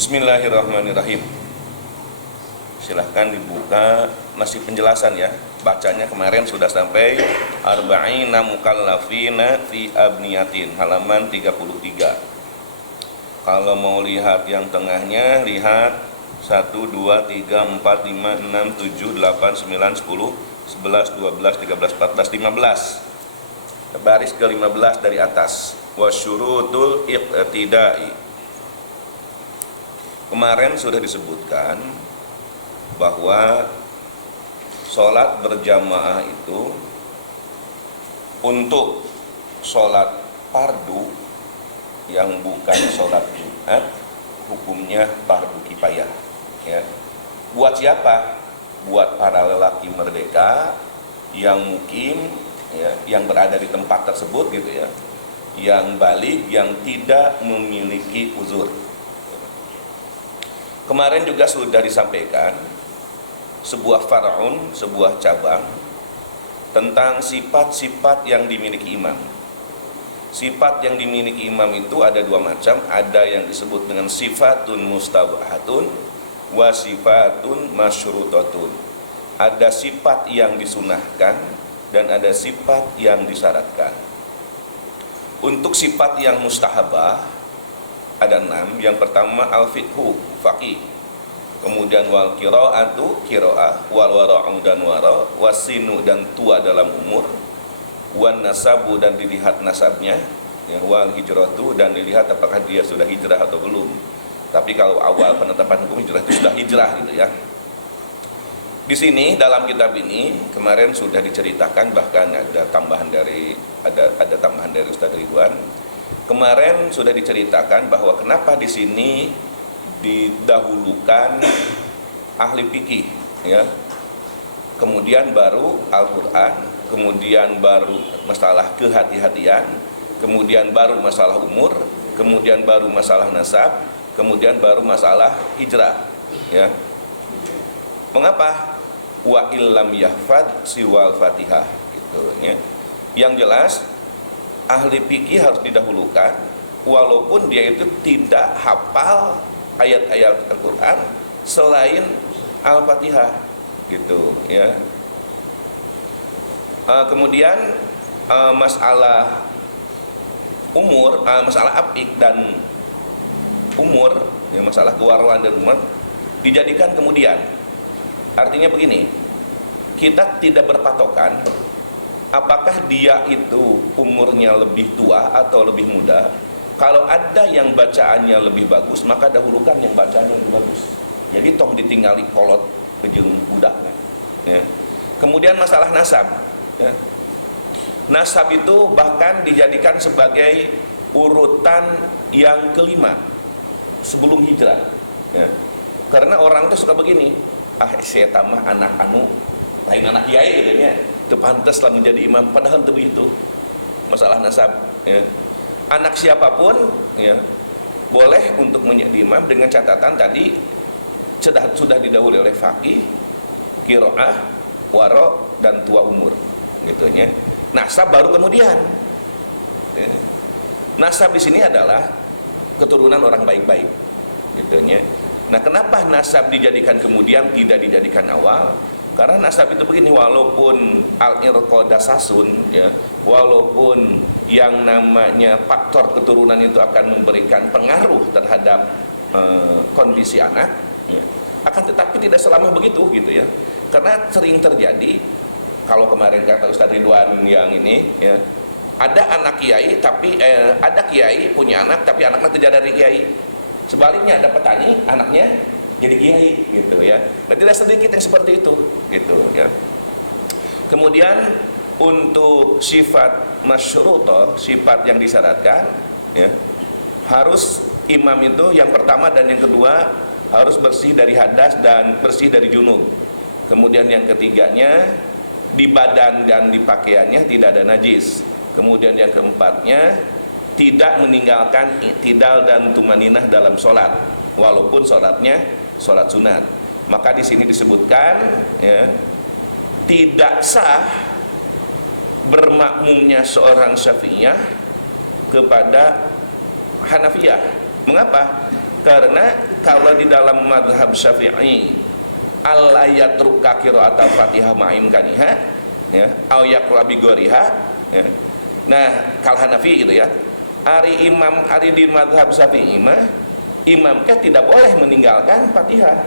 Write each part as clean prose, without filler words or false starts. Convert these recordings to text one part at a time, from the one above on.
Bismillahirrahmanirrahim. Silahkan dibuka, masih penjelasan ya. Bacanya kemarin sudah sampai arba'ina mukallafina fi abniyatin, halaman 33. Kalau mau lihat yang tengahnya, lihat 1, 2, 3, 4, 5, 6, 7, 8, 9, 10, 11, 12, 13, 14, 15. Baris ke-15 dari atas. Wasyurutul iqtidai. Kemarin sudah disebutkan bahwa sholat berjamaah itu untuk sholat fardu yang bukan sholat Jumat, hukumnya fardu kifayah ya. Buat siapa? Buat para lelaki merdeka yang mukim ya, yang berada di tempat tersebut gitu ya, yang balik, yang tidak memiliki uzur. Kemarin juga sudah disampaikan sebuah far'un, sebuah cabang tentang sifat-sifat yang dimiliki imam. Sifat yang dimiliki imam itu ada dua macam, ada yang disebut dengan sifatun mustabahatun wa sifatun masyrutatun. Ada sifat yang disunahkan dan ada sifat yang disyaratkan. Untuk sifat yang mustahabah ada 6. Yang pertama al-fiqhu, faqih. Kemudian wal qiraatu, qiraah, wal wara'u dan wara', wasinu dan tua dalam umur, wan nasabu dan dilihat nasabnya, ya, wal hijratu dan dilihat apakah dia sudah hijrah atau belum. Tapi kalau awal penetapan hukum hijrah itu sudah hijrah gitu ya. Di sini dalam kitab ini kemarin sudah diceritakan, bahkan ada tambahan dari Ustaz Ridwan. Kemarin sudah diceritakan bahwa kenapa di sini didahulukan ahli fikih ya, kemudian baru Al-Qur'an, kemudian baru masalah kehati-hatian, kemudian baru masalah umur, kemudian baru masalah nasab, kemudian baru masalah hijrah ya. Mengapa? Wa illam yahfad siwal Fatihah gitu ya. Yang jelas ahli fikih harus didahulukan walaupun dia itu tidak hafal ayat-ayat Al-Qur'an selain Al-Fatihah gitu ya. Kemudian masalah umur, masalah apik dan umur ya, masalah kewarwan dan umur dijadikan kemudian. Artinya begini, kita tidak berpatokan apakah dia itu umurnya lebih tua atau lebih muda. Kalau ada yang bacaannya lebih bagus, maka dahulukan yang bacaannya lebih bagus. Jadi tong ditinggali kolot kejung budak ya. Kemudian masalah nasab ya. Nasab itu bahkan dijadikan sebagai urutan yang kelima sebelum hijrah ya. Karena orang itu suka begini, saya tamah anak anu lain anak kiai gitu ya, itu pantaslah menjadi imam, padahal itu begitu. Masalah nasab ya. Anak siapapun ya boleh untuk menjadi imam dengan catatan tadi sudah didahului oleh faqih, qiraah, wara' dan tua umur gitu ya. Nasab baru kemudian ya. Nasab di sini adalah keturunan orang baik-baik gitu ya. Nah, kenapa nasab dijadikan kemudian, tidak dijadikan awal? Karena nasab itu begini, walaupun al-irqadasasun ya, walaupun yang namanya faktor keturunan itu akan memberikan pengaruh terhadap kondisi anak ya, akan tetapi tidak selama begitu gitu ya. Karena sering terjadi, kalau kemarin kata Ustaz Ridwan yang ini ya, ada anak kiai tapi ada kiai punya anak tapi anaknya tidak dari kiai. Sebaliknya ada petani anaknya jadi kiai gitu ya. Dan tidak sedikit yang seperti itu gitu ya. Kemudian untuk sifat masyruthah, sifat yang disyaratkan ya, harus imam itu yang pertama dan yang kedua harus bersih dari hadas dan bersih dari junub. Kemudian yang ketiganya di badan dan di pakaiannya tidak ada najis. Kemudian yang keempatnya tidak meninggalkan i'tidal dan tumaninah dalam sholat walaupun sholatnya sholat sunat. Maka di sini disebutkan ya, tidak sah bermakmumnya seorang Syafi'iyah kepada Hanafiyah. Mengapa? Karena kalau di dalam madhab Syafi'i al-ayatruka qira'at al-Fatihah ma'imkaniha, ya, au yaqra bi goriha, ya. Nah, kal Hanafi gitu ya. Ari di madhab Syafi'i mah imam tidak boleh meninggalkan Fatihah.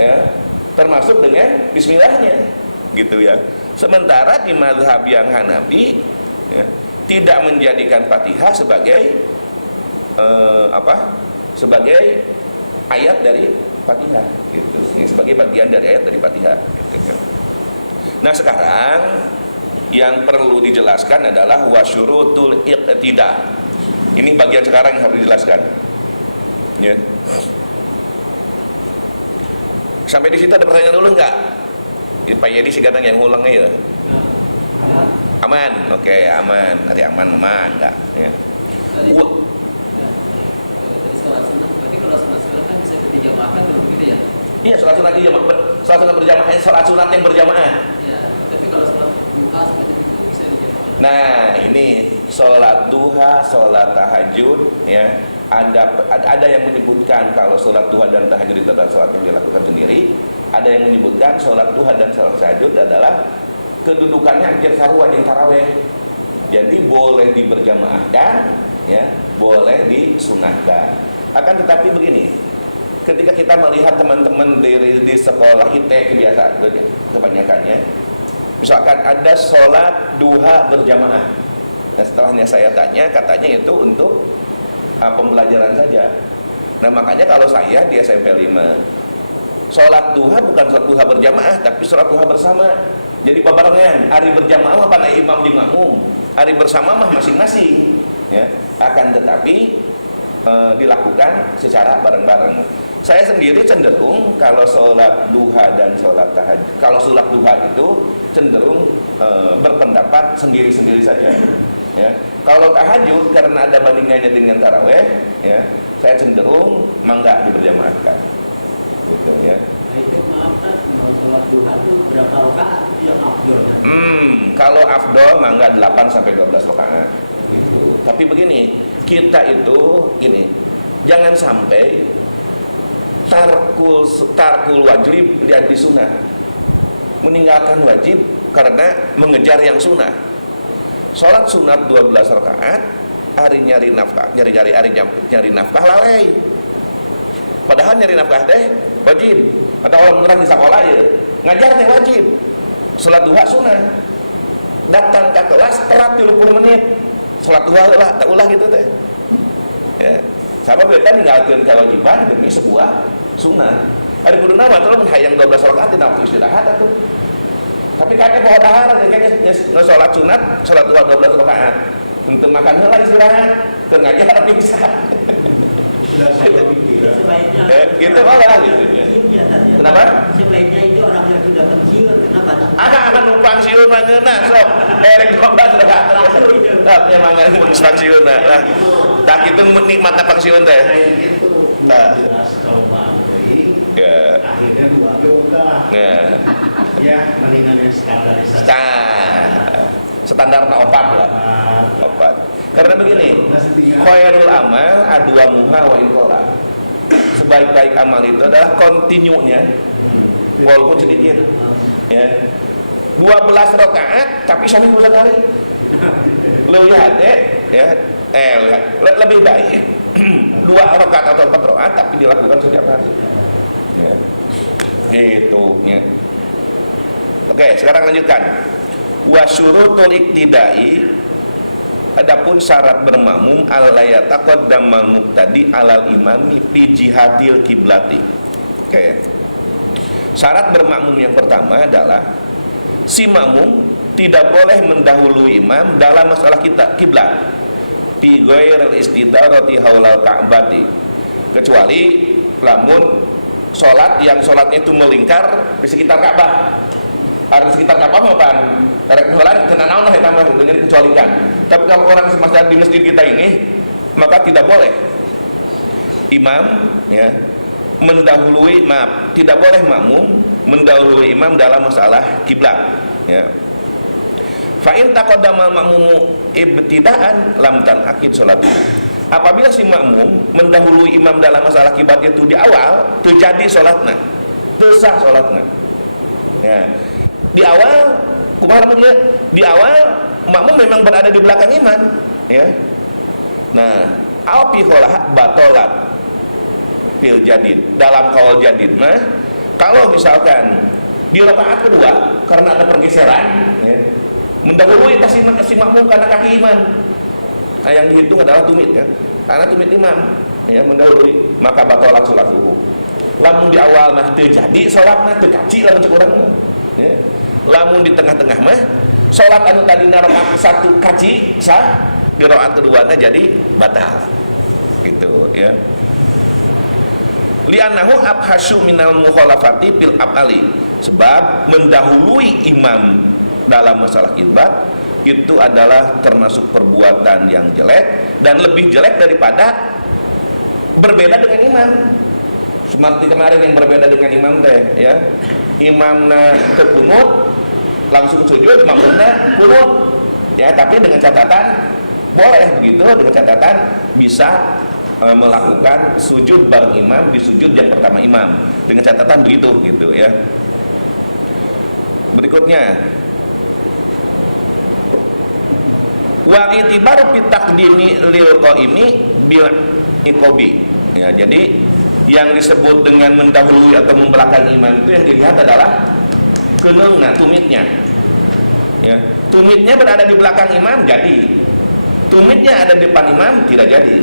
Ya, termasuk dengan bismillahnya gitu ya. Sementara di madhab yang Hanafi, ya, tidak menjadikan Fatihah sebagai sebagai ayat dari Fatihah gitu, sebagai bagian dari ayat dari Fatihah gitu. Nah, sekarang yang perlu dijelaskan adalah wasyurutul iqtida. Ini bagian sekarang yang harus dijelaskan, ya. Sampai di situ ada pertanyaan dulu nggak? Pak Yedi sih kadang yang ngulangnya ya. Aman, oke, aman. Hari aman enggak, ya. Sholat sunat, tapi kalau sholat sunat kan bisa dijamaahkan gitu ya? Iya, sholat sunat dijamaah, sholat sunat berjamaah, sholat sunat yang berjamaah. Iya, tapi kalau sholat duha seperti itu bisa dijamaahkan. Nah, ini sholat duha, sholat tahajud, ya. Ada yang menyebutkan kalau sholat duha dan tahajud itu adalah sholat yang dilakukan sendiri. Ada yang menyebutkan sholat duha dan sholat tahajud adalah kedudukannya hampir sarwa yang taraweh. Jadi boleh diberjamaahkan, ya, boleh disunahkan. Akan tetapi begini, ketika kita melihat teman-teman di sekolah IT kebiasaan kebanyakannya, misalkan ada sholat duha berjamaah. Nah, setelahnya saya tanya, katanya itu untuk pembelajaran saja. Nah, makanya kalau saya di SMP 5, sholat duha bukan sholat duha berjamaah, tapi sholat duha bersama. Jadi barengan, hari berjamaah apa naik imam di makmum, hari bersama mah masing-masing, ya. Akan tetapi dilakukan secara bareng-bareng. Saya sendiri cenderung kalau sholat duha dan sholat tahajud, kalau sholat duha itu cenderung berpendapat sendiri-sendiri saja, ya. Kalau tahajud karena ada bandingannya dengan taraweh, ya, saya cenderung mangga diberjamaahkan, gitu ya. Itu maaf kan, mau sholat duha itu berapa rakaat yang afdol? Kalau afdol mangga 8 sampai 12 rakaat. Gitu. Tapi begini, kita itu ini jangan sampai tarkul wajib jadi sunnah, meninggalkan wajib karena mengejar yang sunnah. Sholat sunat 12 rakaat, hari nyari nafkah, nyari nafkah lalai. Padahal nyari nafkah teh wajib. Atau orang di sekolah ya ngajar teh wajib. Sholat duha sunnah. Datang ke kelas telat 30 menit. Sholat duha tak ulah gitu teh. Ya. Sama beta ninggalkeun kewajiban demi sebuah sunnah. Ari kudu naon atuh hayang 12 rakaat dina waktu istirahat atuh. Tapi kakek pohon tahara kayaknya sholat sunat, sholat duha 12 rakaat. Untuk makan heula istirahat, teu ngajar bisa. Gitu malah gitu. Kenapa? Sebaiknya itu orang yang sudah pensiun, kenapa? Akan numpang siun mah ngeunah sok. Erek 12 rakaat terus. Tah memang numpang siun nah. Tah kitu nikmat pensiun teh. Nah. Ya. Akhirnya dua udah. Ya, mendingan yang standarisasi. Standar opat lah. Opat. Karena begini, khairul amal adwa muha wa inqora. Sebaik-baik amal itu adalah kontinunya, walaupun sedikit. Ya. 12 rakaat tapi seminggu sekali. Lihat ya, lihat. Lebih baik 2 rakaat atau 4 rakaat tapi dilakukan setiap hari. Ya. Gitu ya. Oke, sekarang lanjutkan. Wa syurutul iktidai, adapun syarat bermakmum alla yataqaddamal muqtadi alal imami fi jihadil kiblati. Oke. Syarat bermakmum yang pertama adalah si makmum tidak boleh mendahului imam dalam masalah kiblat. Fi ghairil istidarati haulal ka'bati. Kecuali lamun sholatnya itu melingkar di sekitar Ka'bah. Harus sekitar Ka'bah mah pan rek heula kena naon lah eta mah dengan kecualikan. Tapi kalau orang semasa di masjid kita ini maka tidak boleh imam ya tidak boleh makmum mendahului imam dalam masalah kiblat ya. Fa in taqaddama al-ma'mumu ibtida'an lam tanaqid salatu. apabila si makmum mendahului imam dalam masalah kibat itu di awal, terjadi sholatnya, tersah sholatnya. Ya. Di awal, di awal makmum memang berada di belakang imam, ya. Nah, alpi kholah batolat fil jadid, dalam kaul jadid. Nah, kalau misalkan di rakaat kedua karena ada pergeseran, ya, mendahului si makmum karena kaki imam, nah, yang dihitung adalah tumit, ya, karena tumit imam, ya, mendahului, maka batolat sholatuhu. Lamun di awal mah terjadi sholatnya terkaci lamun cek urang, ya. Lamun di tengah-tengah mah sholat anu tadi rakaat satu kaci sah, di rakaat keduanya jadi batal, gitu, ya. Li'annahu abhasu minal mukhalafati fil af'ali, sebab mendahului imam dalam masalah qiblat itu adalah termasuk perbuatan yang jelek dan lebih jelek daripada berbeda dengan imam. Seperti kemarin yang berbeda dengan imam teh, ya, imamna kekunut langsung sujud, makmumna kunut, ya, tapi dengan catatan boleh begitu, dengan catatan bisa melakukan sujud bareng imam di sujud yang pertama imam, dengan catatan begitu, gitu, ya. Berikutnya, wa itibar fi taqdimi lil qaimi bil iqabi, ya. Jadi yang disebut dengan mendahului atau membelakang imam itu yang dilihat adalah keneungna, tumitnya, ya. Tumitnya berada di belakang imam jadi, tumitnya ada di depan imam tidak jadi.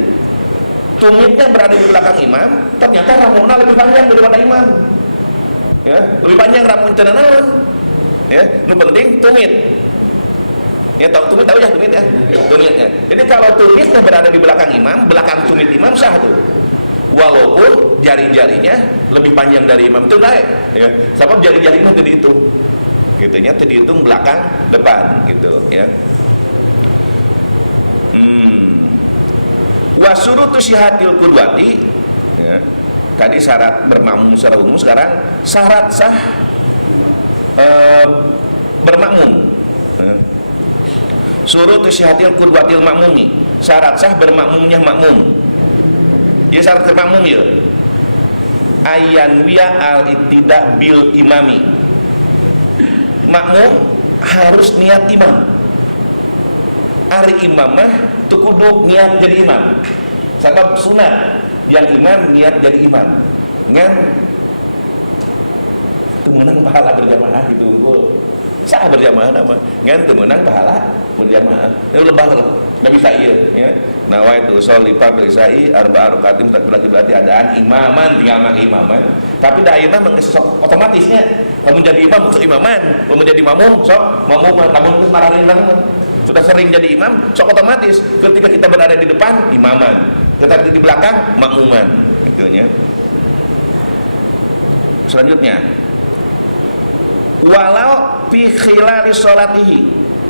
Tumitnya berada di belakang imam, ternyata ramuna lebih panjang daripada imam, ya, lebih panjang ramun tenanan, ya. Itu penting tumit, ya, tumit tahu ya, tumit, ya, tumitnya. Jadi kalau tumitnya berada di belakang imam, belakang tumit imam sah tuh, walaupun jari-jarinya lebih panjang dari imam itu naik, ya, sebab jari-jarinya itu dihitung, gitunya, itu dihitung belakang depan, gitu, ya. Wasurutu syihatil qudwati, ya, tadi syarat bermakmum secara umum, sekarang syarat sah bermakmum, ya. Surutu syihatil qudwatil makmumi, syarat sah bermakmumnya makmum. Ya, syarat bermakmum, ya, ayan wiya al iktida bil imami, makmum harus niat imam. Ari imam mah tu kudu niat jadi imam, sebab sunat yang imam niat jadi imam, ngan temenang pahala berjamaah gitu, sah berjamaah nama, ngan temenang pahala berjamaah, itu lebah lah, nggak bisa iya, ya. Nawaitu sholifat isai arba arkatim, berarti adaan imaman, tinggal mah imaman, tapi dah imam sok otomatisnya, kamu jadi imam sok imaman, kamu jadi makmum sok makmum, kamu itu marahin banget. Sudah sering jadi imam, so otomatis ketika kita berada di depan imaman, ketika di belakang makmuman, gitu, ya. Selanjutnya, walau fi khilali sholatihi,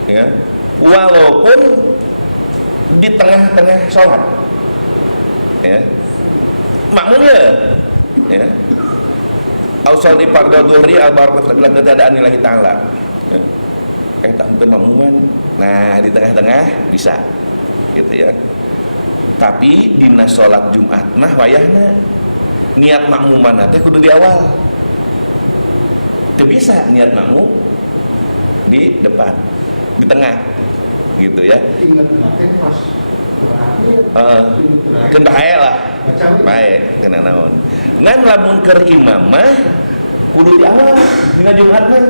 ya, walaupun di tengah-tengah sholat, ya, makmumnya, ya, ausal di fardhu dhuhri al-barakah dalam keadaan nilai ta'ala, ya. Tak makmuman, nah di tengah-tengah bisa, gitu, ya. Tapi dina sholat Jumat nah wayahna niat makmuman nanti kudu di awal, itu bisa niat makmum di depan, di tengah, gitu, ya. Kendah aja lah, baik, kena naon. Ngan lamun keur imam mah kudu di awal dina Jumat mah,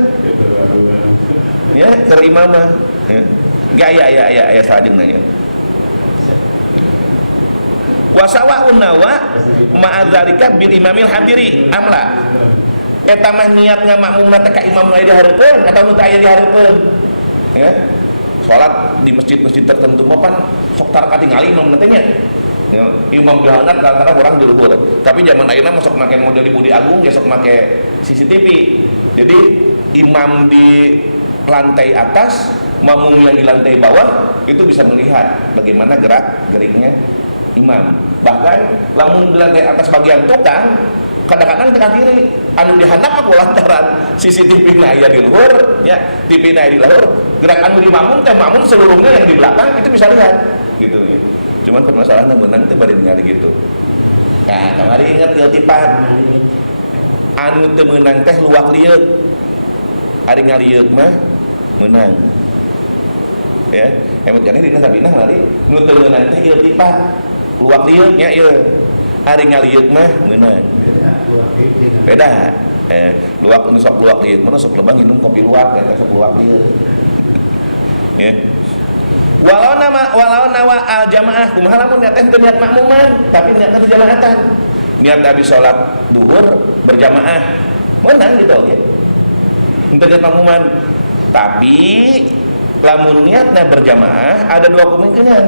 ya, keur imam mah, ya. Gaya sadim nanya. Wasawa'un nawa ma'adzalika bil imamil hadiri amla. Eta mah niatna makmumna teh ka imam aya di hareupeun atau nu aya di hareupeun, ya. Salat di masjid-masjid tertentu mah kan sok tara katingali imam teh nya. Ya, imam dihangat kadang-kadang orang di luhur. Tapi zaman ayeuna mah sok make model di Budi Agung, ya sok make CCTV. Jadi imam di lantai atas, makmum yang di lantai bawah itu bisa melihat bagaimana gerak-geriknya imam. Bahkan lamun di lantai atas bagian tukang, kadang-kadang tengah kiri anu dihandap aku lantaran CCTV-na aya di luhur, ya, TV-na aya di luhur, gerak anu di makmum teh makmum seluruhnya yang di belakang itu bisa lihat, gitu, ya. Cuman permasalahan menang teh bari ningali gitu. Nah, kamari ingat ieu tipat. Anu teu meunang teh luak lieur. Ari ngalieur mah menang. Ya, emang jangan dina sabina mari nu teu meunang teh ieu tipat. Luak lieur nya ieu. Ari ngalieur mah menang. Beda. Luak nu sok luak lieur, mun sok lebang minum kopi luak eta sok luak lieur. Ya. Walau nawa al jamaah kumaha lamun niat teh niat makmuman tapi niatna jamaatan. Niat habis salat duhur berjamaah. Menang gitu oke. Untuk niat makmuman. Tapi lamun niatna berjamaah ada dua kemungkinan.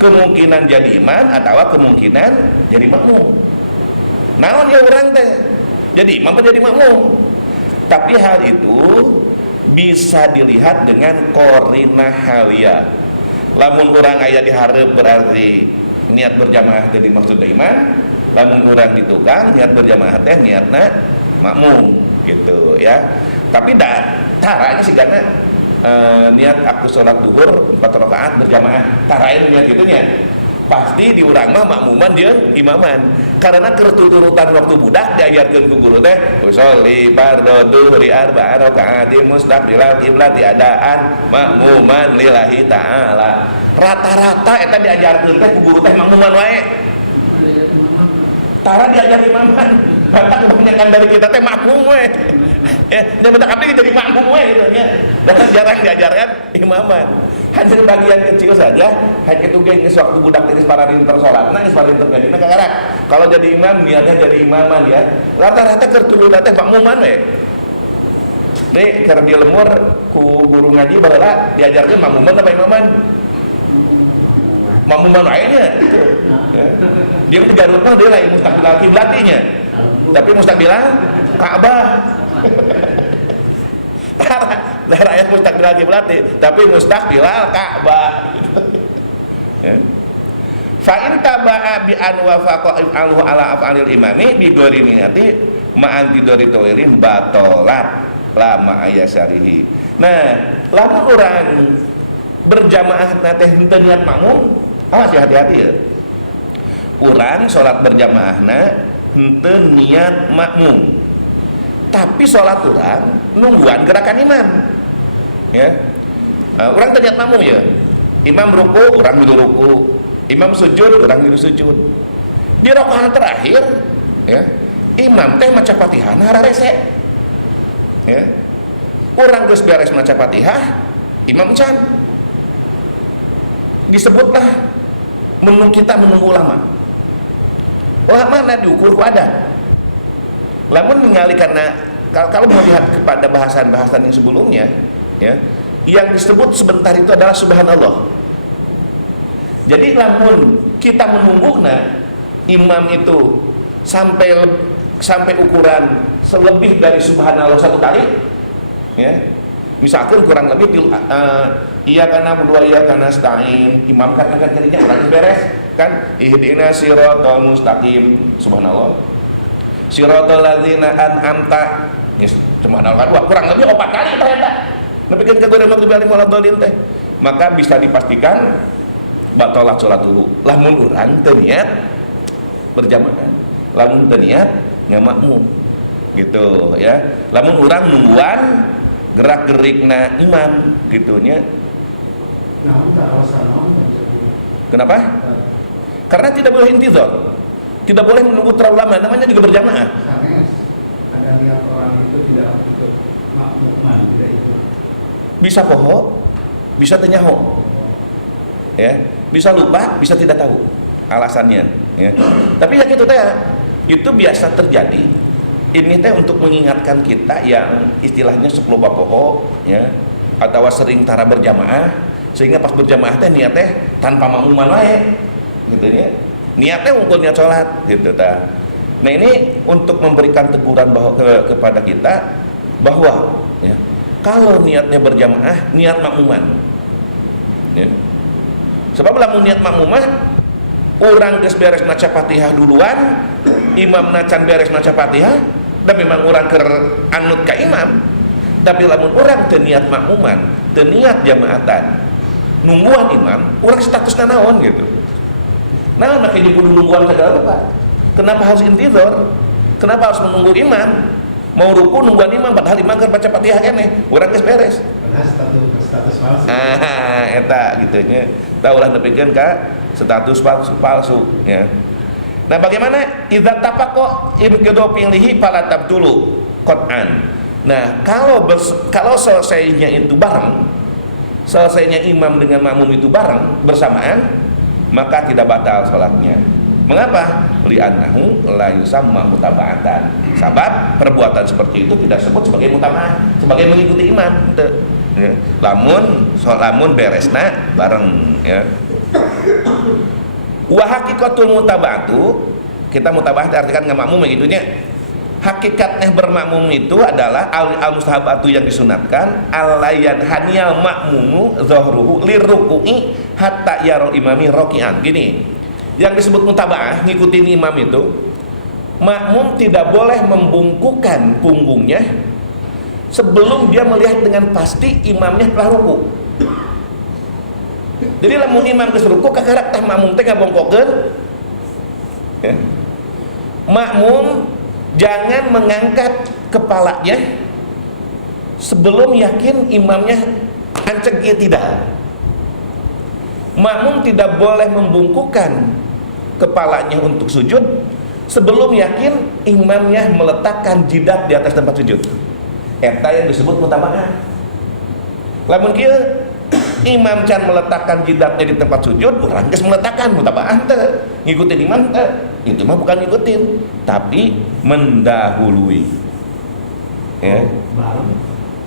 Kemungkinan jadi imam atau kemungkinan jadi makmum. Naon ya urang teh? Jadi imam atau jadi makmum? Tapi hal itu bisa dilihat dengan korina halia. Lamun orang aya di hareup berarti niat berjamaah teh dimaksud imam, lamun orang di tukang niat berjamaah teh niatna makmum gitu ya. Tapi caranya sih karena niat aku sholat duhur 4 rakaat berjamaah, tarain niat gitu nya. Pasti diurang mah makmuman jeung imaman. Karena keturutan waktu budak diajarkeun ku guru teh usolli fardhu dhuhri arba'a raka'atin mustaqbilal qiblat adaan makmuman lillahi ta'ala. Rata-rata eta diajarkeun teh ku guru teh makmuman wae. Tara diajar imaman. Batak kebanyakan dari kita teh makmum we. Ya, nya batak abdi jadi makmum we gitu nya. Dan jarang diajarkan imaman. Hanya bagian kecil saja, hanya itu geus waktu budak teh pararin tersolatna, geus pararin tergadina kagarak. Kalau jadi imam niatnya jadi imaman ya. Rata-rata keturunan teh makmuman we. Dek keur di lemur ku guru ngaji baheula diajarkeun makmuman apa imaman? Makmuman wae nya gitu. Ya. Dia di Garut mah dia lain mustaqbil kiblatinya. Tapi mustaqbilah Ka'bah. Daerah ayat mustaqbil kiblat tapi mustaqbilal Ka'bah. Ya. Fa in taba'a bi an wafaqa alhu ala af'alil imami bi ghairi niati ma'an bidori tawirin batalat la ma'ayasarihi. Nah, lamun orang berjamaah teh henteu niat makmum, awas ya hati-hati ya. Urang salat berjamaahna henteu niat makmum. Tapi sholat orang nungguan gerakan imam ya. Orang niat makmum ya, imam ruku orang milu ruku, imam sujud orang milu sujud. Di rakaat terakhir ya, imam teh maca Fatihah hararese ya. Orang geus beres maca Fatihah, imam can disebutlah kita menunggu lama. Lama diukur ku adat. Lamun ningali karena kalau melihat kepada bahasan-bahasan yang sebelumnya ya, yang disebut sebentar itu adalah subhanallah. Jadi lamun kita menunggunya imam itu sampai ukuran selebih dari subhanallah satu kali ya, misalkan kurang lebih iya karena berdua iya karena nasta'in, imam kan jadinya orang beres kan ihdinas siratal mustaqim subhanallah siratal ladzina an'amta geus cuma dua kurang lebih 4 kali eta nepikeun ka guru maghdubi alaihim waladdallin teh, maka bisa dipastikan batalat salatuhu lamun urang teu niat berjamaah, lamun teu niat ngamakmum gitu ya. Lamun urang nungguan gerak-gerikna imam gitunya. Kenapa? Karena tidak boleh intizar, tidak boleh menunggu terlalu lama, namanya juga berjamaah. Ada niat orang itu tidak untuk makmuman, tidak itu. Bisa poho, bisa tenyaho, ya, bisa lupa, bisa tidak tahu alasannya. Ya. Tapi ya gitu teh, itu biasa terjadi. Ini teh untuk mengingatkan kita yang istilahnya sebelum poho, ya, atau sering tara berjamaah, sehingga pas berjamaah teh niat teh tanpa makmuman wae, gitu ya. Niatnya untuk niat sholat gitu ta. Nah ini untuk memberikan teguran bahwa kepada kita bahwa ya, kalau niatnya berjamaah niat makmuman ya. Sebab lamun niat makmumah orang geus beres maca Fatihah duluan, imam nacan beres maca Fatihah dan memang orang keur anut ka imam, tapi lamun orang teu niat makmuman, teu niat jamaatan, nungguan imam, orang statusna naon gitu. Nah, makanya kudu nungguan segala rupa. Kenapa harus intizar? Kenapa harus menunggu imam? Mau ruku nungguan imam padahal imam keur baca Fatihah keneh, urang geus beres. Padahal status palsu. Eta gitu nya. Taulah nepikeun ka status palsu ya. Nah, bagaimana idza tafaqa inqidu fi'lihi fala tabtulu qat'an. Nah, kalau selesainya itu bareng, selesainya imam dengan makmum itu bareng bersamaan, maka tidak batal salatnya. Mengapa? Li'annahu la yusamma mutaba'atan. Sebab perbuatan seperti itu tidak disebut sebagai mutaba'ah, sebagai mengikuti imam. Ya. Lamun beresna bareng ya. Wa haqiqatul mutaba'atu, kita mutaba'ah diartikan dengan makmum begitu nya. Hakikatnya bermakmum itu adalah al-mustahabatu yang disunatkan alayan haniyal makmumu zahruhu liruku'i hatta yaro imami roki'an. Gini, yang disebut mutaba'ah ngikutin imam itu, makmum tidak boleh membungkukkan punggungnya sebelum dia melihat dengan pasti imamnya telah ruku. Jadi lamun imam geus ruku kakarak tah makmum teh ngabongkokeun ya. Makmum jangan mengangkat kepalanya sebelum yakin imamnya anceg ieu tidak. Makmum tidak boleh membungkukkan kepalanya untuk sujud sebelum yakin imamnya meletakkan jidat di atas tempat sujud. Eta yang disebut mutaba'ah. Lamun kieu imam can meletakkan jidatnya di tempat sujud, urang geus meletakkan mutaba'ah teh. Ngikutin imam teh. Itu mah bukan ngikutin, tapi mendahului. Ya.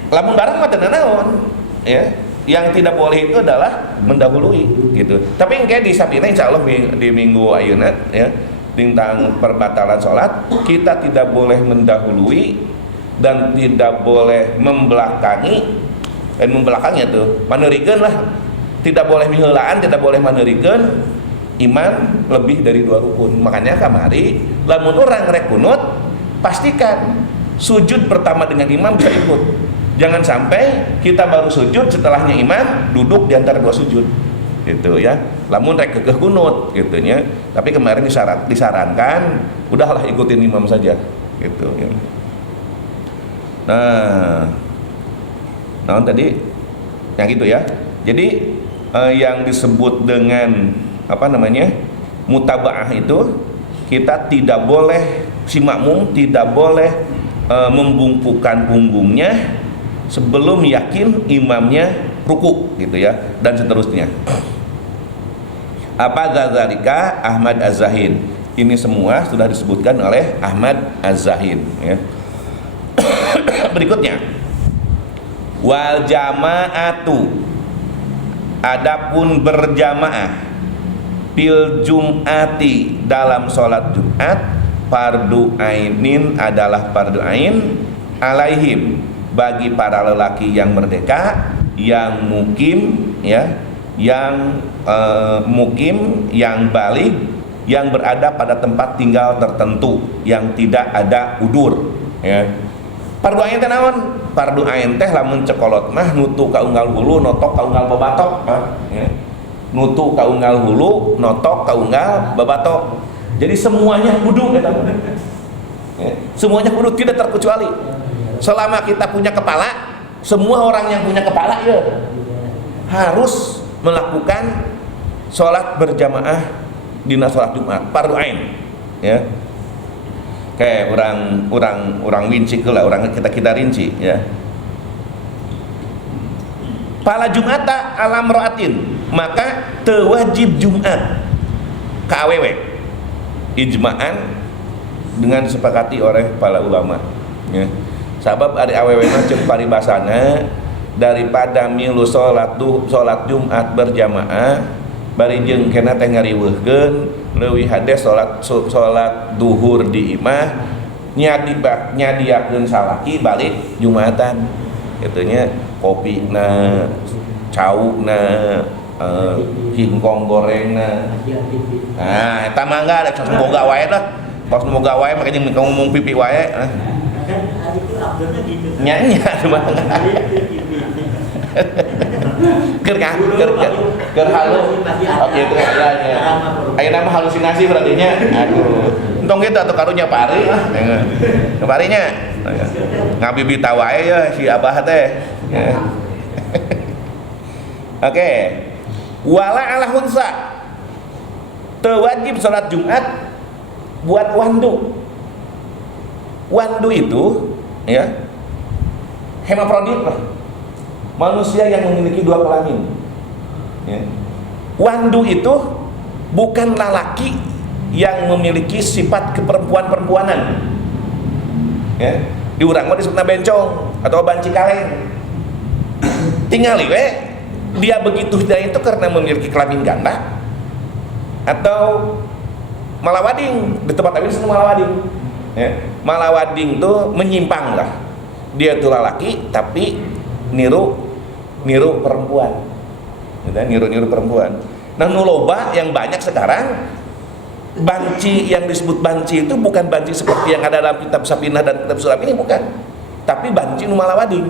Lamun bareng mah teu naon, ya. Yang tidak boleh itu adalah mendahului gitu. Tapi engke di sapina insyaallah di minggu ayeuna ya, tentang perbatalan salat, kita tidak boleh mendahului dan tidak boleh membelakangi. Membelakangnya tuh maneurikeun lah. Tidak boleh miheulaan, tidak boleh maneurikeun iman lebih dari 2 rukun. Makanya kamari lamun urang rek kunut, pastikan sujud pertama dengan imam bisa ikut. Jangan sampai kita baru sujud setelahnya imam duduk di antara 2 sujud. Gitu ya. Lamun rek keukeuh kunut gitu nya. Tapi kemarin disarankan udahlah ikutin imam saja gitu ya. Nah, tadi yang gitu ya. Jadi yang disebut dengan apa namanya? Mutaba'ah itu kita tidak boleh, si makmum tidak boleh membungkukkan punggungnya sebelum yakin imamnya ruku gitu ya, dan seterusnya. Apa dzalika Ahmad Az-Zahid. Ini semua sudah disebutkan oleh Ahmad Az-Zahid ya. Berikutnya wal jama'atu, adapun berjamaah fil jum'ati dalam sholat Jumat, fardu ainin adalah fardu ain alaihim bagi para lelaki yang merdeka, yang mukim ya, yang mukim, yang balik, yang berada pada tempat tinggal tertentu, yang tidak ada udur ya. Fardu ain teh naon? Fardu ain teh lamun cekolot mah nutu ka unggal hulu, notok ka unggal babatok ya. Nutu ka unggal hulu, notok ka unggal babatok. Jadi semuanya kudu ya. Semuanya kudu tidak terkecuali. Selama kita punya kepala, semua orang yang punya kepala ya harus melakukan sholat berjamaah dina sholat Jumat, fardu ain ya. Kayak orang rinci lah, orang kita rinci ya. Pala Jumata alam roatin, maka tewajib Jumat ka awewe ijma'an dengan disepakati oleh para ulama ya. Sabab ada awewe mah ceuk paribasana daripada milu sholat Jumat berjamaah bari jeung kena teh ngariweuhkeun leuwih hade sholat duhur di imah nyadiakeun salaki balik Jumatan gitunya, kopina, caukna, kingkong gorengna. Nah, eta mangga ada boga wae lah. Pas boga wae makanya ngomong pipi wae. Kan hari itu abdulnya gitu. Nyanyi cuma Hari itu gitu. ker halus. Oke itu ya. Ayo nama halusinasi berarti nya. Aduh. Untung kita atau karunya pari. Parinya. Ngabibi tahu aja ya si abah teh. Ya. Oke. Wala ala hunsa. Teu wajib salat Jumat buat wandu. Wandu itu ya hemafrodit lah. Manusia yang memiliki dua kelamin. Ya. Wandu itu bukan lelaki yang memiliki sifat keperempuan-perempuanan. Ya. Di urang mah disebutna bencong atau banci kaleng. Tingali we dia begitu dia itu karena memiliki kelamin ganda atau malawading. Di tempat lain disebut malawading. Ya. Malawading tuh menyimpang lah. Dia itu lelaki tapi niru perempuan, gitu, niru perempuan. Nah nuloba yang banyak sekarang banci yang disebut banci itu bukan banci seperti yang ada dalam kitab Sapinah dan kitab Sulam ini, bukan, tapi banci nu malawading.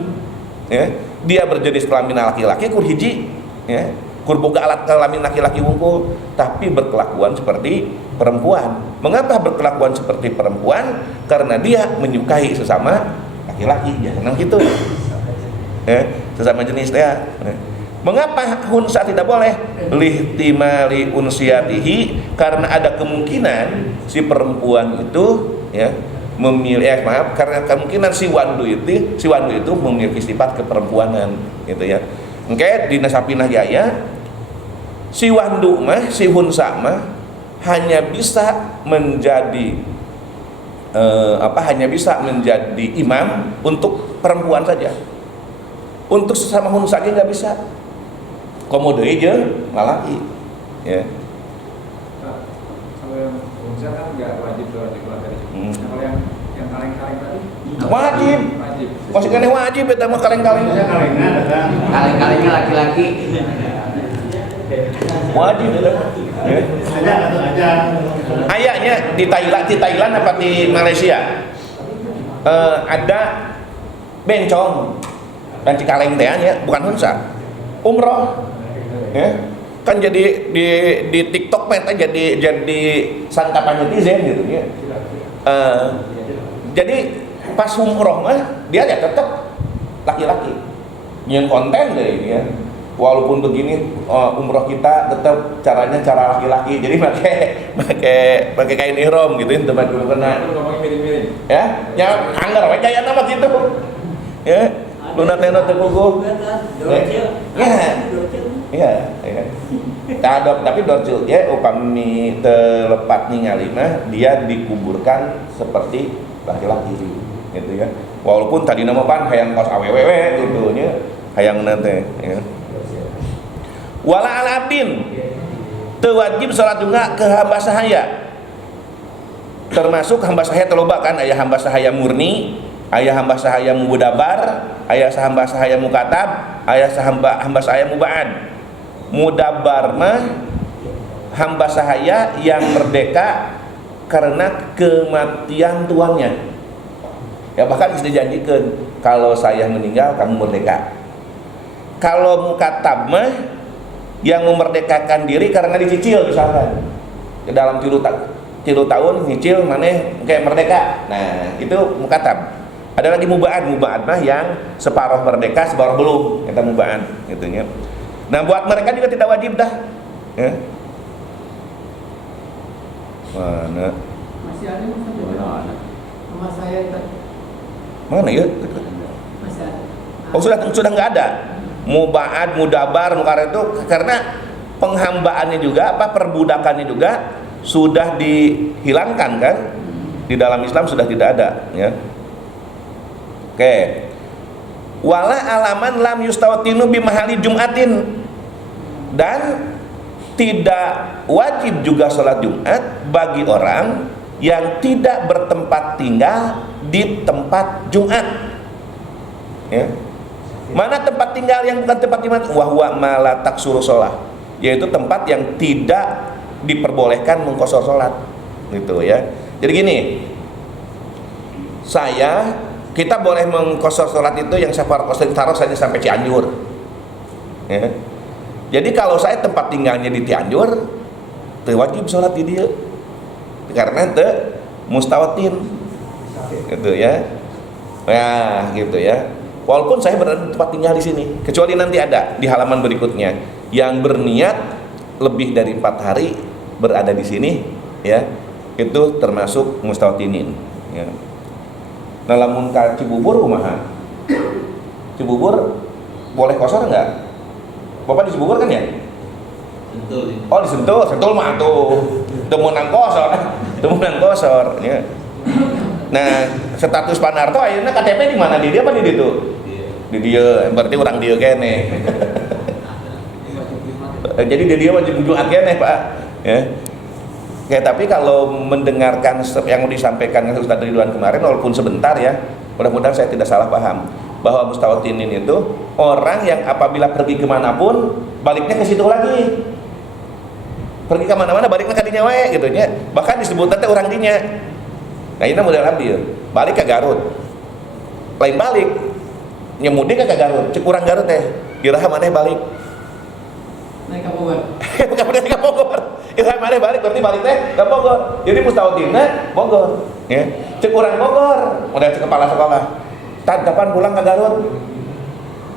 Ya. Dia berjenis kelamin laki-laki kur hiji, ya, kur boga alat kelamin laki-laki wungkul, tapi berkelakuan seperti perempuan. Mengapa berkelakuan seperti perempuan? Karena dia menyukai sesama laki-laki, jangan gitu. Sesama jenis dia. Mengapa hunsa tidak boleh? Lihtimali unsiatihi, karena ada kemungkinan si perempuan itu ya memilih karena kemungkinan si wandu itu memiliki sifat keperempuanan gitu ya. Oke, di Nasapinah Jaya si wandu mah si hunsa mah hanya bisa menjadi hanya bisa menjadi imam untuk perempuan saja. Untuk sesama hunsa nggak bisa. Komodo aja lalaki. Ya. Nah, kalau yang hunsa kan nggak wajib sholat Jumat tadi. Nah, kalau yang kaleng-kaleng tadi Wajib. Wajib. Maksudnya wajib eta mah kaleng-kaleng. Kalengnya datang. Kaleng-kalengnya laki-laki. Wajib eta. Ya. Ada atau aja. Ayahnya di Thailand apa di Malaysia? Ada bencong dan cikaleng teh ya, bukan hunsa. Umroh. Ya. Kan jadi di TikTok mah jadi santapan netizen gitu ya. Jadi pas umroh mah dia ya tetap laki-laki. Yang konten deh ya. Walaupun begini umroh kita tetap caranya cara laki-laki, jadi pakai kain ihram gitu tempat kena ngomongin miring-miring ya anggar we jaya nama gitu ya lunat neno teu guguh ya tapi dorcil ya upami telepat ningali mah dia dikuburkan seperti laki-laki gitu ya, walaupun tadi nama pan hayang kos awewe gitu nya hayang nate ya. Wala al abdin teu wajib salat juga ke hamba sahaya, termasuk hamba sahaya teloba kan, aya hamba sahaya murni, aya hamba sahaya mudabar, aya hamba sahaya mukatab, aya hamba sahaya mubaan. Mudabar mah hamba sahaya yang merdeka karena kematian tuannya ya, bahkan bisa dijanjikan kalau saya meninggal kamu merdeka. Kalau mukatab mah yang memerdekakan diri karena dicicil misalkan ke dalam 3 tahun nyicil maneh kayak merdeka, nah itu mukatab. Ada lagi mubaan mah yang separuh merdeka separuh belum, kita mubaan gitu ya. Nah buat mereka juga tidak wajib dah ya. Mana Masih ada sama saya tadi. mana ya? Masih ada. Oh sudah nggak ada. Mubaad, mudabar, mukar itu karena penghambaannya juga perbudakannya juga sudah dihilangkan kan, di dalam Islam sudah tidak ada ya. Oke. Wala alaman lam yustawatinu bimahali Jumatin, dan tidak wajib juga sholat Jumat bagi orang yang tidak bertempat tinggal di tempat Jumat ya. Mana tempat tinggal yang bukan tempat Jumat? Wahwa mala taksuru sholat, yaitu tempat yang tidak diperbolehkan mengkosor sholat gitu ya. Jadi gini, saya kita boleh mengqashar sholat itu yang safar qashar taruh saja sampai Cianjur. Ya. Jadi kalau saya tempat tinggalnya di Cianjur, teu wajib sholat di dia, karena teu mustawatin, gitu ya. Ya, gitu ya. Walaupun saya berada di tempat tinggal di sini, kecuali nanti ada di halaman berikutnya yang berniat lebih dari 4 hari berada di sini, ya, itu termasuk mustawatinin. Ya. Nah, lamun ka Cibubur kumaha? Cibubur boleh kosor nggak? Bapak di Cibubur kan ya? Sentul ini. Oh, di Sentul mah tuh temunan kosor, temunan kosor. Ya. Nah, status Panarto ayeuna KTP di mana? Di dia apa di ditu? Di dia, berarti orang dia kene. Jadi di dia wajib Jumat kene, Pak. Ya. Ya, tapi kalau mendengarkan yang disampaikan Ustaz Ridwan kemarin, walaupun sebentar ya, mudah-mudahan saya tidak salah paham bahwa mustawatinin itu orang yang apabila pergi kemanapun baliknya ke situ lagi, pergi kemana-mana baliknya ke dinya wae gitu ya. Bahkan disebut teh orang dinya. Nah ini model ambil balik ke Garut, lain balik nyemudi ke Garut, cek kurang Garut teh iraha maneh balik naik ke Bogor. bukan naik ke Bogor, iraha maneh balik berarti balik teh ke Bogor. Jadi mustawattina Bogor ya, cek kurang Bogor udah cek kepala sekolah kapan pulang ke Garut.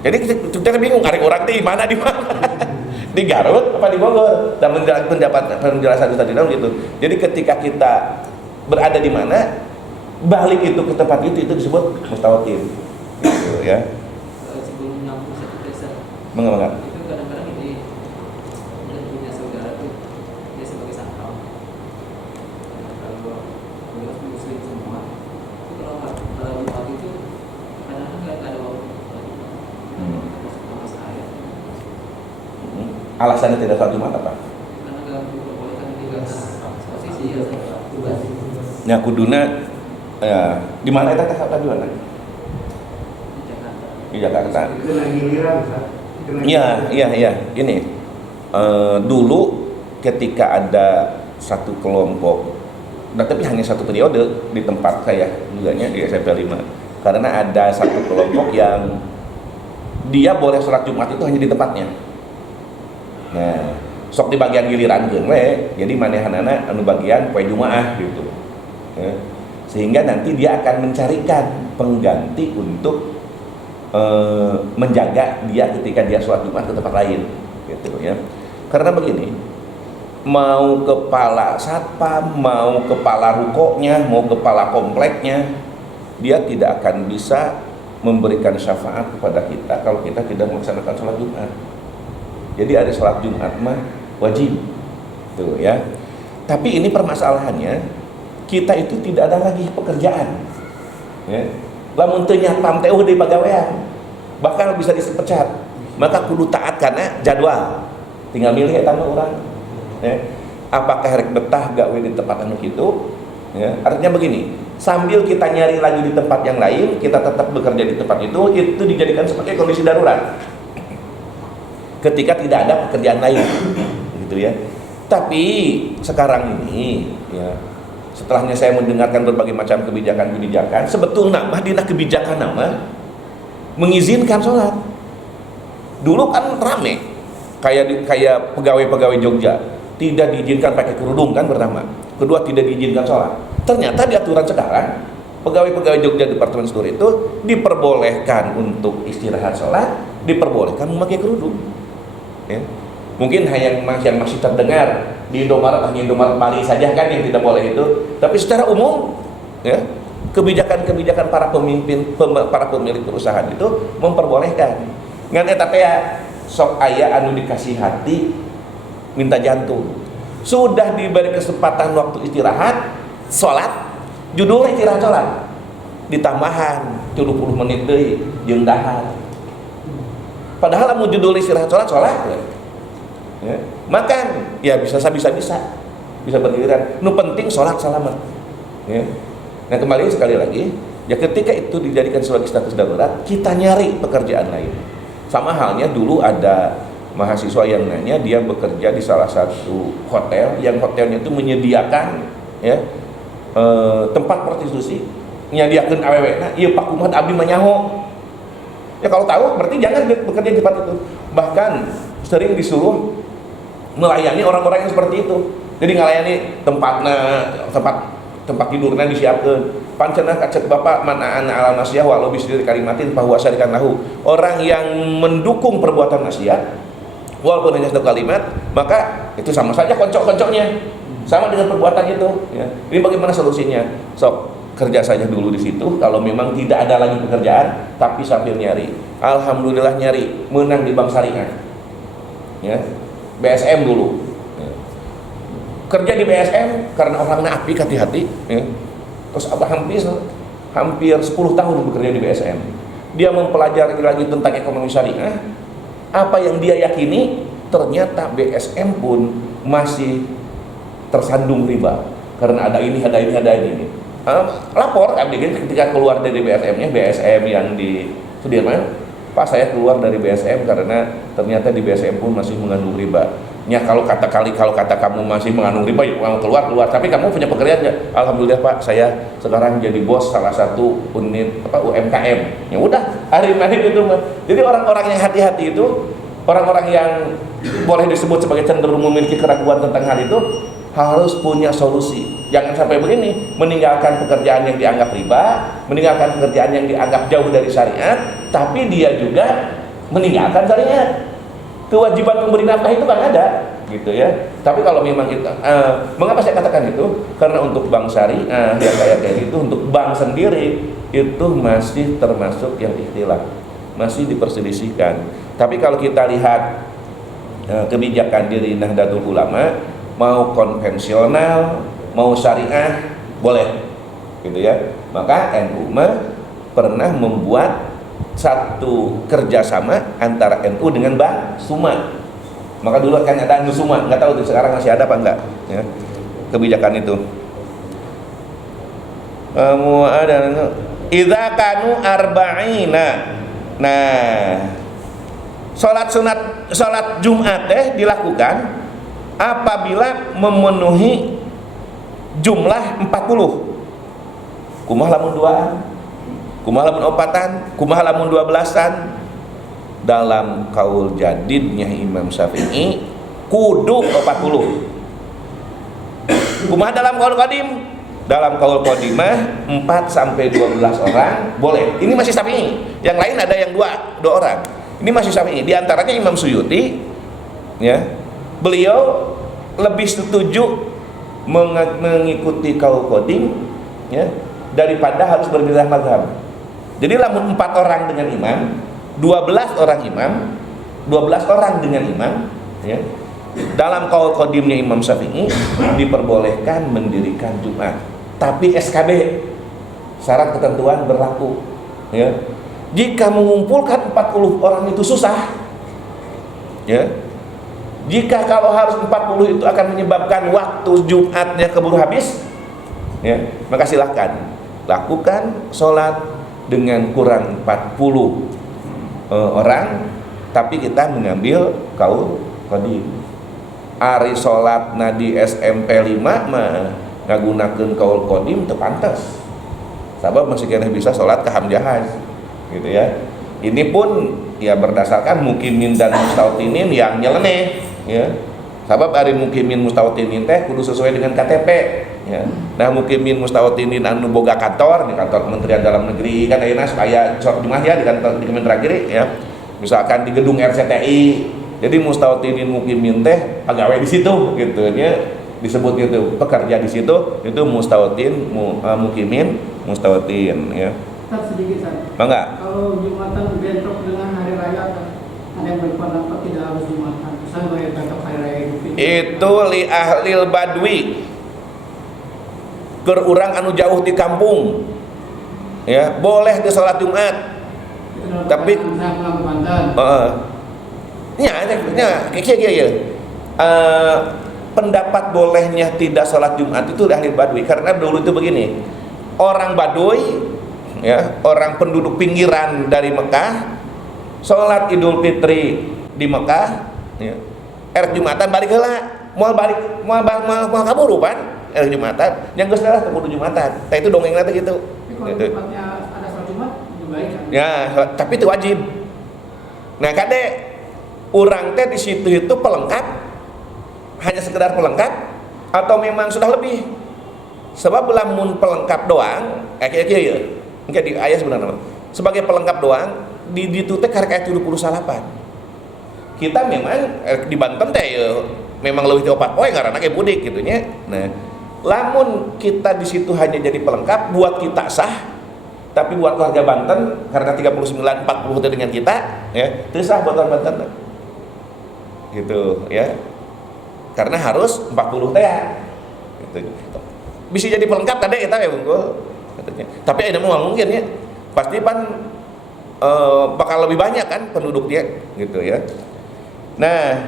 Jadi kita bingung ada orang di mana di Garut apa di Bogor. Dan penjelasan tadi gitu. Jadi ketika kita berada di mana, balik itu ke tempat itu disebut mustawatin. Gitu ya. Sebelum nyambung satu desa, Mengapa? itu kadang-kadang ini dan punya saudara tuh dia sebagai satpam. Kalau muslim semua, itu kalau Jumat itu kadang-kadang nggak ada waktu sholat Jumat. Kita masuk kamar saya. Alasannya tidak sholat Jumat apa? Karena nggak diperbolehkan meninggalkan posisi ya tugas. Ya kuduna di mana eta teh tujuan? Di Jakarta. Di Jakarta. Kena giliran, Ustaz. Kena Iya. Ini dulu ketika ada satu kelompok, nah, tapi hanya satu periode di tempat saya juga di SMP 5, karena ada satu kelompok yang dia boleh sholat Jumat itu hanya di tempatnya. Nah, sok di bagian giliran we, jadi manehanana anu bagian poe Jumaah gitu. Ya. Sehingga nanti dia akan mencarikan pengganti untuk menjaga dia ketika dia sholat Jumat ke tempat lain gitu ya. Karena begini, mau kepala satpam, mau kepala rukonya, mau kepala kompleknya, dia tidak akan bisa memberikan syafaat kepada kita kalau kita tidak melaksanakan sholat Jumat. Jadi ada sholat Jumat mah wajib tuh ya. Tapi ini permasalahannya, kita itu tidak ada lagi pekerjaan ya. Lamun teu nyatpam teh di pagawean bahkan bisa dipecat, maka kudu taat karena jadwal, tinggal milih eta mah urang ya. Apakah rek betah gawe di tempat anu kitu ya. Artinya begini, sambil kita nyari lagi di tempat yang lain, kita tetap bekerja di tempat itu dijadikan sebagai kondisi darurat ketika tidak ada pekerjaan lain gitu ya. Tapi sekarang ini ya, setelahnya saya mendengarkan berbagai macam kebijakan-kebijakan, sebetulnya mah dina kebijakan nama mengizinkan sholat. Dulu kan rame, kayak pegawai-pegawai Jogja tidak diizinkan pakai kerudung kan pertama, kedua tidak diizinkan sholat. Ternyata di aturan sekarang pegawai-pegawai Jogja Departemen Store itu diperbolehkan untuk istirahat sholat, diperbolehkan memakai kerudung. Ya. Mungkin yang masih terdengar di Indomaret, hanya Indomaret Bali saja kan yang tidak boleh itu. Tapi secara umum, ya, kebijakan-kebijakan para pemilik perusahaan itu memperbolehkan. Ngan eta teh sok aya anu dikasih hati minta jantung. Sudah diberi kesempatan waktu istirahat, sholat, judul istirahat sholat, ditambahan 70 menit deui jeung dahar. Padahal mau judul istirahat sholat ya. Makan ya bisa bergiliran. Nu penting sholat selamat ya. Nah kembali sekali lagi ya, ketika itu dijadikan sebagai status darurat, kita nyari pekerjaan lain. Sama halnya dulu ada mahasiswa yang nanya, dia bekerja di salah satu hotel yang hotelnya itu menyediakan ya tempat prostitusi, nyadiakeun awewe na ieu Pak Kumat abdi mah nyaho. Ya kalau tahu berarti jangan bekerja di tempat itu. Bahkan sering disuruh melayani orang-orang yang seperti itu. Jadi ngalayani tempat tidurnya disiapkan. Pancena kacek bapak mana ana ala nasiah walau bisri kalimatin bahwa syarikan lahu. Orang yang mendukung perbuatan nasihat walaupun hanya satu kalimat, maka itu sama saja koncok-koncoknya. Sama dengan perbuatan itu, ya. Jadi bagaimana solusinya? Sok kerja saja dulu di situ. Kalau memang tidak ada lagi pekerjaan, tapi sambil nyari. Alhamdulillah nyari, menang di Bank Syariah. Ya, BSM dulu. Ya. Kerja di BSM karena orangnya apik, hati-hati. Ya. Terus hampir 10 tahun bekerja di BSM. Dia mempelajari lagi tentang ekonomi syariah. Apa yang dia yakini, ternyata BSM pun masih tersandung riba karena ada ini. Lapor ketika keluar dari BSM-nya, BSM yang di Sudirman, Pak saya keluar dari BSM karena ternyata di BSM pun masih mengandung riba. Ya kalau kata kamu masih mengandung riba, ya kamu keluar. Tapi kamu punya pekerjaan nggak? Alhamdulillah Pak, saya sekarang jadi bos salah satu unit UMKM. Ya udah, hari itu mah. Jadi orang-orang yang hati-hati itu, orang-orang yang boleh disebut sebagai cenderung memiliki keraguan tentang hal itu, harus punya solusi. Jangan sampai begini, meninggalkan pekerjaan yang dianggap riba, meninggalkan pekerjaan yang dianggap jauh dari syariat, tapi dia juga meninggalkan syariat. Kewajiban memberi nafkah itu kan ada, gitu ya. Tapi kalau memang kita, mengapa saya katakan itu? Karena untuk bank syariah yang kayak gitu, untuk bank sendiri itu masih termasuk yang ikhtilaf, masih diperselisihkan. Tapi kalau kita lihat kebijakan dari Nahdlatul Ulama, mau konvensional, mau syariah, boleh, gitu ya. Maka NU pernah membuat satu kerjasama antara NU dengan Bank Suma. Maka dulu kan ada NU Suma, nggak tahu tuh sekarang masih ada apa enggak, ya, kebijakan itu. Idza kanu arba'ina. Nah, salat Jumat dilakukan apabila memenuhi jumlah 40. Kumaha lamun 2an, kumaha lamun 4an, kumaha lamun 12an. Dalam kaul jadidnya Imam Syafi'i kudu 40. Kumaha dalam kaul qadim? Dalam kaul qadimah 4 sampai 12 orang boleh. Ini masih Syafi'i. Yang lain ada yang 2 orang. Ini masih Syafi'i. Di antaranya Imam Suyuti, ya. Beliau lebih setuju mengikuti kaul qadim, ya, daripada harus berbeda mazhab. Jadi lamun 4 orang dengan imam, 12 orang imam, 12 orang dengan imam, ya. Dalam kaul qadimnya Imam Syafi'i diperbolehkan mendirikan Jumat. Tapi SKB, syarat ketentuan berlaku, ya. Jika mengumpulkan 40 orang itu susah, ya. Jika kalau harus 40 itu akan menyebabkan waktu Jumatnya keburu habis, ya, maka silahkan lakukan sholat dengan kurang 40 orang, tapi kita mengambil kaul qadim. Ari sholat di SMP 5 mah ngagunakeun kaul qadim teu pantes. Sabab masih kena bisa sholat ka hamjahaz, gitu ya. Ini pun ya berdasarkan mukimin dan mustautinin yang nyeleneh, ya. Sabab ari mukimin mustautinin teh kudu sesuai dengan KTP, ya. Nah mukimin mustautinin anu boga kantor di kantor Kementerian Dalam Negeri kan ayeuna supaya sholat Jumat ya di kantor di Kementerian Negeri, ya. Misalkan di gedung RCTI. Jadi mustautinin mukimin teh pagawe di situ, gitu ya. Disebut gitu, pekerja di situ itu mustautin, mukimin, mustautin, ya. Tetap sedikit saja. Bangga. Kalau Jumatan bentrok dengan hari raya, ada yang berpendapat tidak harus Jumatan. Misalnya bentrok hari raya Idul Fitri. Itu li ahlil badwi. Keur urang anu jauh di kampung, ya boleh di sholat Jumat. Tapi pendapat bolehnya tidak sholat Jumat itu ahli badui karena dulu itu begini, orang Baduy, ya, orang penduduk pinggiran dari Mekah sholat Idul Fitri di Mekah, ya, Jumatan balik heula, moal kaburu pan Jumatan yang geus lah keburu Jumatan. Tah itu dongeng nanti gitu. kalau Gitu. tempatnya ada sholat Jumat lebih baik kan? Ya, tapi itu wajib. Nah, kade urang teh di situ itu pelengkap, hanya sekedar pelengkap atau memang sudah lebih? Sebab lamun pelengkap doang, kayak ya. Mungkin di ayat sebenarnya. Sebagai pelengkap doang di ditu teh karek 78. Kita memang di Banten teh ya, memang lebih 4 poin karena kayak mudik gitu nya. Nah, lamun kita di situ hanya jadi pelengkap buat kita sah, tapi buat warga Banten karena 39 40 itu dengan kita ya, itu sah buat orang Banten. Gitu ya. Karena harus 40 teh ya. Gitu. Bisa jadi pelengkap tadi kita ya unggul katanya. Tapi ada mungkin ya. Pasti pan bakal lebih banyak kan penduduknya gitu ya. Nah,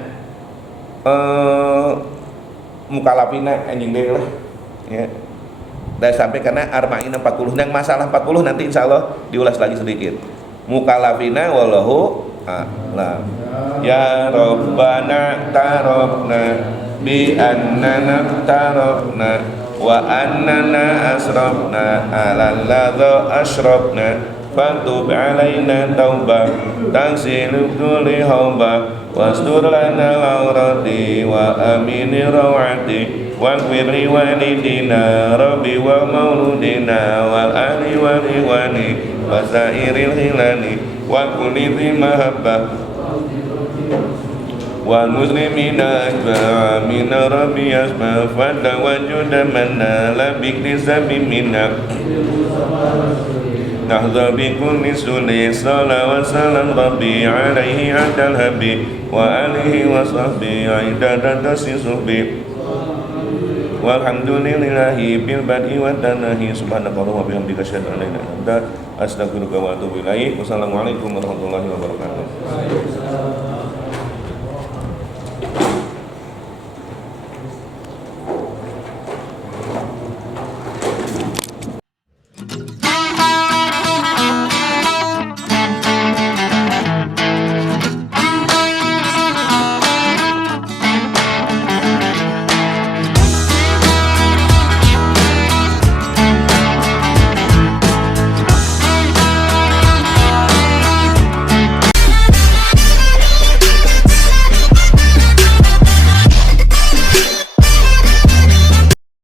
mukalafina anjing deh lah ya. Dan sampai karena arba'ina 40. Yang masalah 40 nanti insya Allah diulas lagi sedikit. Mukalafina wallahu a'lam. Ya Rabbana tarabna bi annana tarabna wa annana asrafna ala ladha ashrafna fatub alaina taubah tansilu kulli haubah wastur lana aurati wa amini rawati wa firri walidina rabbi wa mauludina wal ahli wal iwani wa sairil hilani wa kulli mahabbah wal muslimina ajma'a min rabbi asma fatawajjud manna la biktisabi minna nahza bi kulli sunni salawat wa salam rabbi alaihi adal habib wa alihi wa sahbihi aidadat tasisubi walhamdulillahi bil bad'i wa tanahi subhanallahi wa bihamdika asyhadu an la ilaha illa anta astaghfiruka wa atubu ilaik. Wassalamualaikum warahmatullahi wabarakatuh.